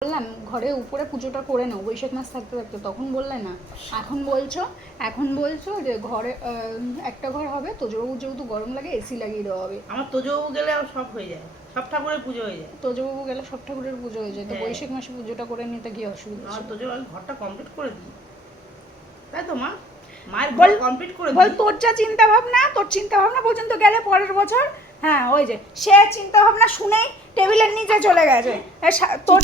বললাম ঘরে উপরে পুজোটা করে নাও বৈশাখ মাস থাকতে থাকতে, তখন বললে না। এখন বলছো যে ঘরে একটা ঘর হবে, তোজবাবু যেহেতু গরম লাগে এসি লাগিয়ে দেওয়া হবে। আমার তোজবাবু গেলে সব হয়ে যায়, সব ঠাকুরের পুজো হয়ে যায়। তোজবাবু গেলে সব ঠাকুরের পুজো হয়ে যায়, তো হ্যাঁ। বৈশাখ মাসে পুজোটা করে নিতে কি অসুবিধা আমার ছিল? তোজবাবু ঘরটা কমপ্লিট করে দিই, তাই তো মা? মায়ের ঘর বল কমপ্লিট করে বল, দিই। তোর চিন্তা ভাবনা পর্যন্ত গেলে পরের বছর। হ্যাঁ, ওই যে সে চিন্তা ভাবনা শুনেই টেবিলের নিচে চলে গেছে। তোর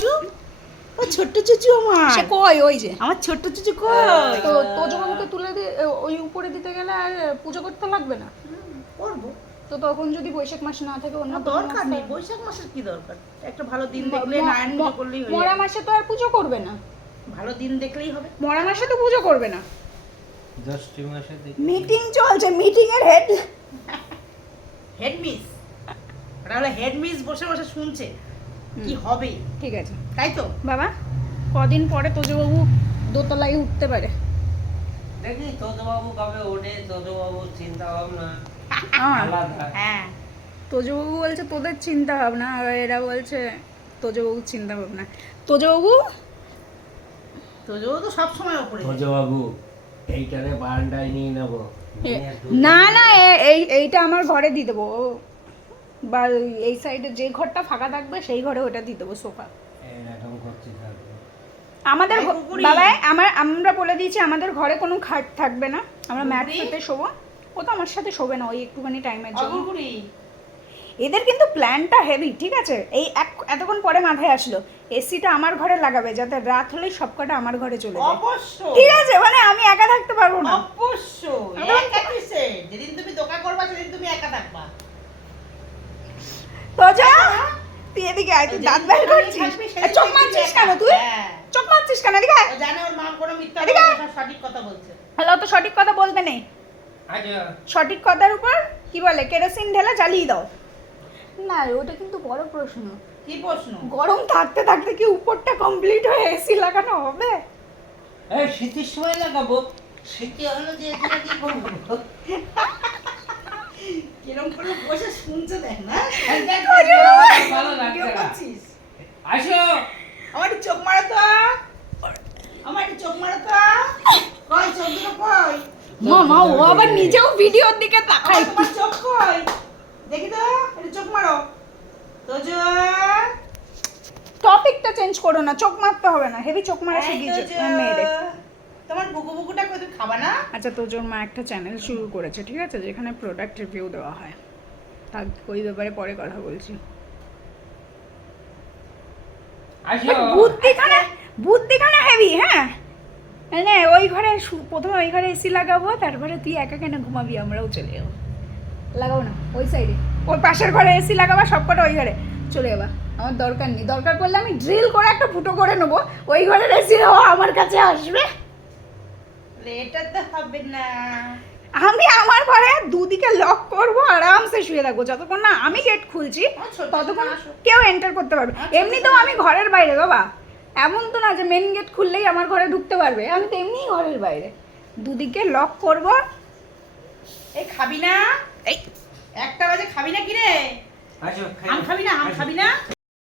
ও ছোট্ট চুচু আমার, সে কই ওই যে আমার ছোট্ট চুচু কই? তো তোজবাবুকে তুলে দিয়ে ওই উপরে দিতে গেলে আর পুজো করতে লাগবে না। করবো তো তখন যদি বৈশাখ মাসে না থাকে অন্য কোনো দরকার মাসে- নেই, বৈশাখ মাসের কি দরকার? একটা ভালো দিন দেখলে নারায়ণ পুজো করলেই হয়ে মরা যাবে। মাসে তো আর পুজো করবে না, ভালো দিন দেখলেই হবে। মরা মাসে তো পুজো করবে না। জ্যৈষ্ঠ মাসে দেখি মিটিং চলছে, মিটিং এর হেড হেড মিস, ওটা হলো হেড মিস বসে বসে শুনছে কি হবে, ঠিক আছে তাই তো? বাবা। কদিন পরে তোজবাবু দোতলায় উঠতে পারে। দেখি তোজবাবু কবে ওঠে, তোজবাবুর চিন্তা ভাবনা আমার আলাদা। হ্যাঁ, তোজবাবু বলছে তোদের চিন্তা ভাবনা, আর এরা বলছে তোজবাবুর চিন্তা ভাবনা। তোজবাবু তোজবাবু তো সবসময় ওপরে যায়। তোজবাবু এইটারে বারান্দায় নিয়ে নেবো, নিয়ে দুটো- না না, এইটা আমার ঘরে দিয়ে দেবো, বা এই সাইডে যে ঘরটা ফাঁকা থাকবে সেই ঘরে ওটা দিয়ে দেবো সোফা। এরকম করতে থাকবে। আমাদের এই কুকুরি। বাবা আমরা বলে দিয়েছি আমাদের ঘরে কোনো খাট থাকবে না, আমরা ম্যাট কুকুরি। পেতে শোবো। ও তো আমার সাথে শোবে না, ওই একটুখানি টাইমের জন্য। অগুরগুড়ি। এদের কিন্তু প্ল্যানটা হেভি, ঠিক আছে? এই এতক্ষণ পরে মাথায় আসলো এসিটা আমার ঘরে লাগাবে, যাতে রাত হলেই সব কটা আমার ঘরে চলে যায়। অবশ্যই, ঠিক আছে, মানে আমি একা থাকতে পারবো না। অবশ্যই। একা কিসে? যেদিন তুমি দোকান করবা সেদিন তুমি একা থাকবা। তো যা, তুই এদিকে আয়, তুই দাঁত বের করছিস। থাকবি সেদিন এ, চোখ তুই মারছিস একা। কেন তুই? হ্যাঁ। চোখ মারছিস কেন? এদিকে আয়। ও জানে ওর মা কোনো মিথ্যা এদিকে আয়। বলছে না, সঠিক কথা বলছে। হ্যালো, তো সঠিক কথা বলতে নেই, আচ্ছা, সঠিক কথার উপর কি বলে কেরোসিন ঢেলে জ্বালিয়ে দাও। না, ওটা কিন্তু বড় প্রশ্ন। কি প্রশ্ন? গরম থাকতে থাকতে কি উপরটা কমপ্লিট হয়ে এসি লাগানো হবে? এই শীতের সময় লাগাবো, শীতে হলো যে এটা কি করবো? কিরম করে বসে শুনছে দেখ না? ভালো লাগছে কেউ না। করছিস? আসো, আমার একটু চোখ মারো তো, আমার একটু চোখ মারো তো। কই চোখ দুটো কই? মামা, ও আবার নিজেও ভিডিওর দিকে তাকায়। আমার তোমার চোখ কই? দেখি তো, একটু চোখ মারো। তোজো, টপিকটা চেঞ্জ করো না, চোখ মারতে হবে না, হেভি চোখ মারা এই শিখিয়েছে তোজো। মেয়েদের। তোমার বুকু বুকুটা কই, তুমি খাবা না? আচ্ছা, তোজোর মা একটা চ্যানেল শুরু করেছে, ঠিক আছে, যেখানে প্রোডাক্ট রিভিউ দেওয়া হয়। তার ওই ব্যাপারে পরে কথা বলছি। আসো। But বুদ্ধিখানা হেভি, হ্যাঁ। মানে ওই ঘরে প্রথমে ওই ঘরে এসি লাগাবো, তারপরে তুই একা কেন ঘুমাবি, আমরাও চলে যাবো। লাগাবো না ওই সাইডে, ওই পাশের ঘরে এসি লাগাবা, সবকটা ওই ঘরে চলে যাবা। আমার দরকার নেই, দরকার পড়লে আমি ড্রিল করে একটা ফুটো করে নেবো, ওই ঘরের এসি নেবো, আমার কাছে আসবে। এটা তো হবে না। আমি আমার ঘরে দুদিকে লক করবো, আরামসে শুয়ে থাকবো, যতক্ষণ না আমি গেট খুলছি আমার ছোট ততক্ষণ আসো। কেউ এন্টার করতে পারবে। আমার ছোট এমনিতেও আমি ঘরের বাইরে বাবা, এমন তো না যে মেন গেট খুললেই আমার ঘরে ঢুকতে পারবে, আমি তো এমনিই ঘরের বাইরে। দুদিকে লক করব। এই খাবি না? এই একটা বাজে খাবি না কি রে? আসো, আম খাবি না? আম খাবি না?